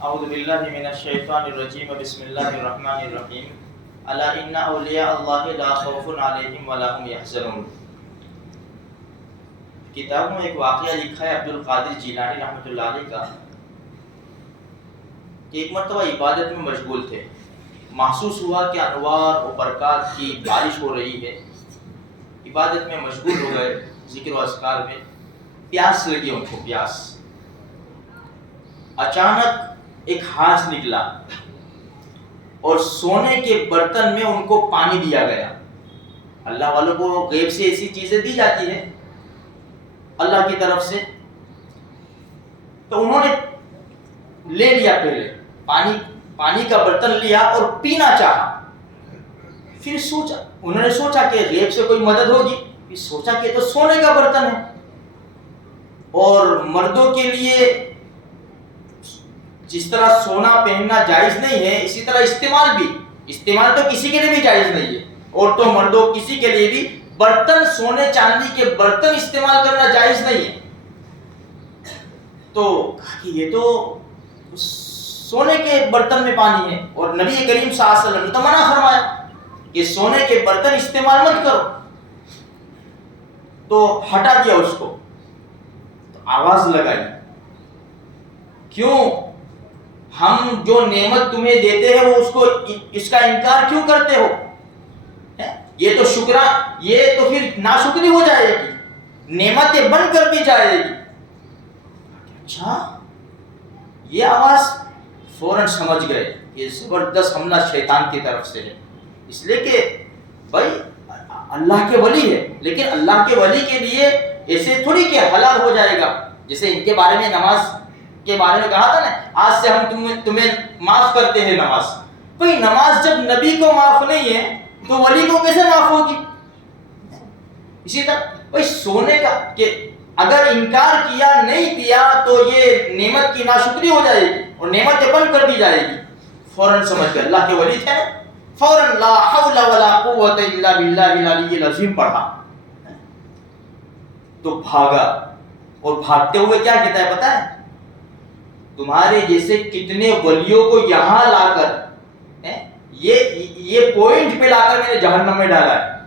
اعوذ باللہ من الشیطان الرجیم بسم اللہ الرحمن الرحیم الا ان اولیاء اللہ لا خوف علیہم ولا هم یحزنون۔ کتاب میں ایک واقعہ لکھا ہے عبد القادر جیلانی رحمۃ اللہ علیہ کا کہ ایک مرتبہ عبادت میں مشغول تھے، محسوس ہوا کہ انوار و برکات کی بارش ہو رہی ہے، عبادت میں مشغول ہو گئے، ذکر و اذکار میں، پیاس لگی ان کو، پیاس۔ اچانک ایک ہاتھ نکلا اور سونے کے برتن میں ان کو پانی دیا گیا۔ اللہ والوں کو غیب سے ایسی چیزیں دی جاتی ہیں اللہ کی طرف سے، تو انہوں نے لے لیا، پہلے پانی کا برتن لیا اور پینا چاہا، پھر انہوں نے سوچا کہ غیب سے کوئی مدد ہوگی، پھر سوچا کہ تو سونے کا برتن ہے اور مردوں کے لیے جس طرح سونا پہننا جائز نہیں ہے، اسی طرح استعمال تو کسی کے لیے بھی جائز نہیں ہے، عورتوں مردوں کسی کے لیے بھی برتن، سونے چاندی کے برتن استعمال کرنا جائز نہیں ہے۔ تو یہ تو سونے کے برتن میں پانی ہے اور نبی کریم صلی اللہ علیہ وسلم نے تو منع فرمایا کہ سونے کے برتن استعمال مت کرو، تو ہٹا دیا اس کو۔ تو آواز لگائی، کیوں ہم جو نعمت تمہیں دیتے ہیں وہ اس کا انکار کیوں کرتے ہو؟ یہ تو پھر ناشکری ہو جائے گی، نعمتیں بند کر دی جائے گی۔ اچھا، یہ آواز فوراً سمجھ گئے کہ زبردست حملہ شیطان کی طرف سے ہے، اس لیے کہ بھائی اللہ کے ولی ہے، لیکن اللہ کے ولی کے لیے ایسے تھوڑی کہ حلال ہو جائے گا، جیسے ان کے بارے میں نماز کے بارے میں کہا تھا نا، آج سے ہم تمہیں معاف کرتے ہیں نماز۔ بھئی نماز جب نبی کو معاف نہیں ہے تو ولی کو کیسے معاف ہوگی؟ اسی طرح بھئی سونے کا کہ اگر انکار کیا، نہیں پیا، تو یہ نعمت کی ناشکری ہو جائے گی اور نعمتیں بند کر دی جائے گی۔ فوراً سمجھ گئے، اللہ کے ولی تھے، فوراً لا حول ولا قوت الا باللہ العلی العظیم پڑھا، تو بھاگا، اور بھاگتے ہوئے کیا کہتا ہے پتہ ہے؟ تمہارے جیسے کتنے ولیوں کو یہاں لا کر یہ پوائنٹ پہ لا کر میں نے جہنم میں ڈالا ہے،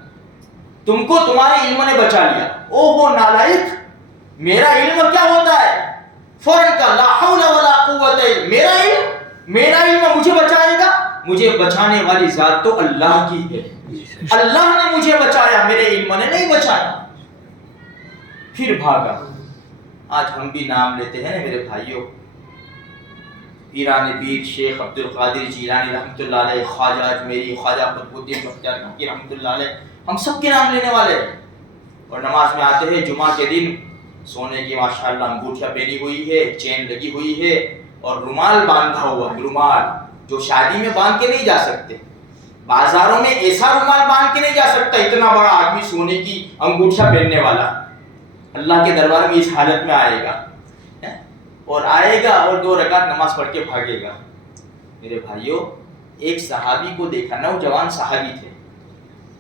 تم کو تمہارے علم نے بچا لیا۔ او وہ نالائق، میرا علم کیا ہوتا ہے؟ فوراً کا لا حول ولا قوت، میرا علم مجھے بچائے گا؟ مجھے بچانے والی ذات تو اللہ کی ہے، اللہ نے مجھے بچایا، میرے علم نے نہیں بچایا۔ پھر بھاگا۔ آج ہم بھی نام لیتے ہیں نا میرے بھائیوں، پیران پیر شیخ عبد القادر جیلانی رحمۃ اللہ علیہ، خواجہ اجمیری، خواجہ قطب الدین بختیار کاکی رحمۃ اللہ علیہ، ہم سب کے نام لینے والے ہیں۔ اور نماز میں آتے ہیں جمعہ کے دن، سونے کی ماشاءاللہ انگوٹھیاں پہنی ہوئی ہے، چین لگی ہوئی ہے اور رومال باندھا ہوا، رومال جو شادی میں باندھ کے نہیں جا سکتے، بازاروں میں ایسا رومال باندھ کے نہیں جا سکتا، اتنا بڑا آدمی سونے کی انگوٹھیاں پہننے والا اللہ کے دربار میں اس حالت میں آئے گا، اور آئے گا اور 2 رکعت نماز پڑھ کے بھاگے گا۔ میرے بھائیوں، ایک صحابی کو دیکھا، نوجوان صحابی تھے،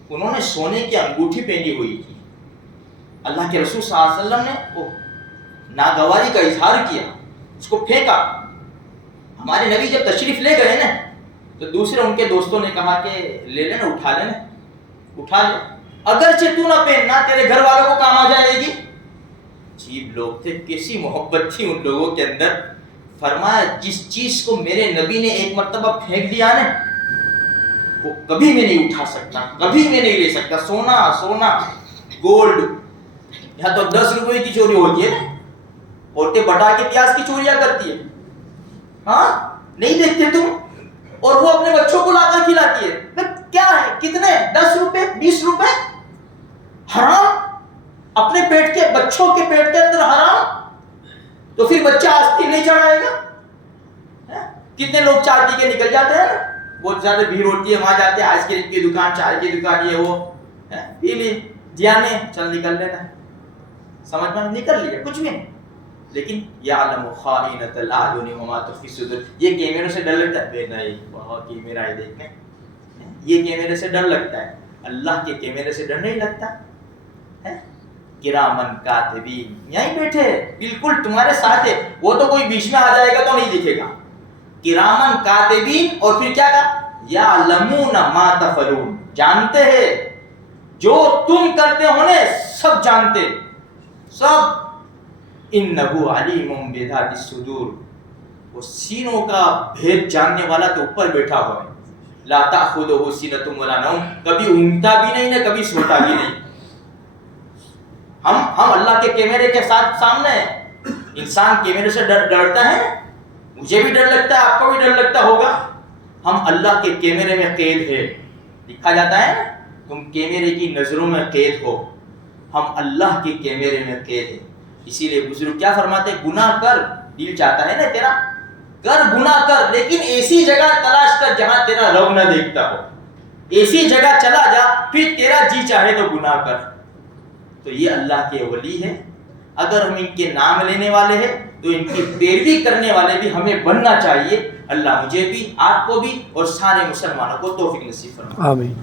انہوں نے سونے کی انگوٹھی پہنی ہوئی تھی، اللہ کے رسول صلی اللہ علیہ وسلم نے ناگواری کا اظہار کیا، اس کو پھینکا۔ ہمارے نبی جب تشریف لے گئے نا تو دوسرے ان کے دوستوں نے کہا کہ لے لینا، اٹھا لے، اگرچہ تو نہ پہننا، تیرے گھر والوں کو کام آ جائے گی۔ عجیب لوگ تھے، کیسی محبت تھی ان لوگوں کے اندر۔ فرمایا جس چیز کو میرے نبی نے ایک مرتبہ پھینک دیا نا، وہ کبھی میں نہیں اٹھا سکتا، کبھی میں نہیں لے سکتا۔ سونا گولڈ، یہاں تو 10 روپے کی چوری ہوتی ہے نا، عورتیں بٹا کے پیاز کی چوریاں کرتی ہے، ہاں نہیں دیکھتے تم؟ اور وہ اپنے بچوں کو لا کر کھلاتی ہے، کیا ہے، کتنے، 10 روپے 20 روپے، حرام، اپنے پیٹ کے، بچوں کے پیٹ کے اندر حرام، تو پھر بچہ آستین نہیں چڑھائے گا۔ کتنے لوگ چائے پی کے نکل جاتے ہیں، بہت زیادہ بھیڑ ہوتی ہے، وہاں جاتے ہیں، آئس کریم کی دکان، چائے کی دکان، یہ وہ پی لی، جانے چل نکل لینا، سمجھ میں نکل لیا، کچھ بھی نہیں۔ لیکن یعلم خائنۃ الاعین وما تخفی الصدور، یہ کیمرے سے ڈر لگتا ہے، بے نہیں بہت کیمرہ ہے دیکھیں، یہ کیمرے سے ڈر لگتا ہے، اللہ کے کیمرے سے ڈر نہیں لگتا۔ کرامن کاتبین، یہیں بیٹھے بالکل تمہارے ساتھ ہے، وہ تو کوئی بیچ میں آ جائے گا تو نہیں دکھے گا، کرامن کاتبین، اور پھر کیا کہا؟ یعلمون ما تفعلون، جانتے ہیں جو تم کرتے ہو نا، سب جانتے سب. انہ علیم بذات الصدور، وہ سینوں کا بھید جاننے والا تو اوپر بیٹھا ہوا ہے. لا تأخذہ سنۃ ولا نوم، کبھی اونگتا بھی نہیں نہ کبھی سوتا بھی نہیں. ہم اللہ کے کیمرے کے ساتھ سامنے ہیں. انسان کیمرے سے ڈرتا ہے، مجھے بھی ڈر لگتا ہے، آپ کو بھی ڈر لگتا ہوگا. ہم اللہ کے کیمرے میں قید ہے. لکھا جاتا ہے نا، تم کیمرے کی نظروں میں قید ہو. ہم اللہ کے کیمرے میں قید ہے. اسی لیے بزرگ کیا فرماتے ہیں؟ گناہ کر، دل چاہتا ہے نا تیرا، کر گناہ کر، لیکن ایسی جگہ تلاش کر جہاں تیرا رب نہ دیکھتا ہو. ایسی جگہ چلا جا، پھر تیرا جی چاہے تو گناہ کر. تو یہ اللہ کے ولی ہے. اگر ہم ان کے نام لینے والے ہیں تو ان کی پیروی کرنے والے بھی ہمیں بننا چاہیے. اللہ مجھے بھی، آپ کو بھی، اور سارے مسلمانوں کو توفیق نصیب فرمائے. آمین.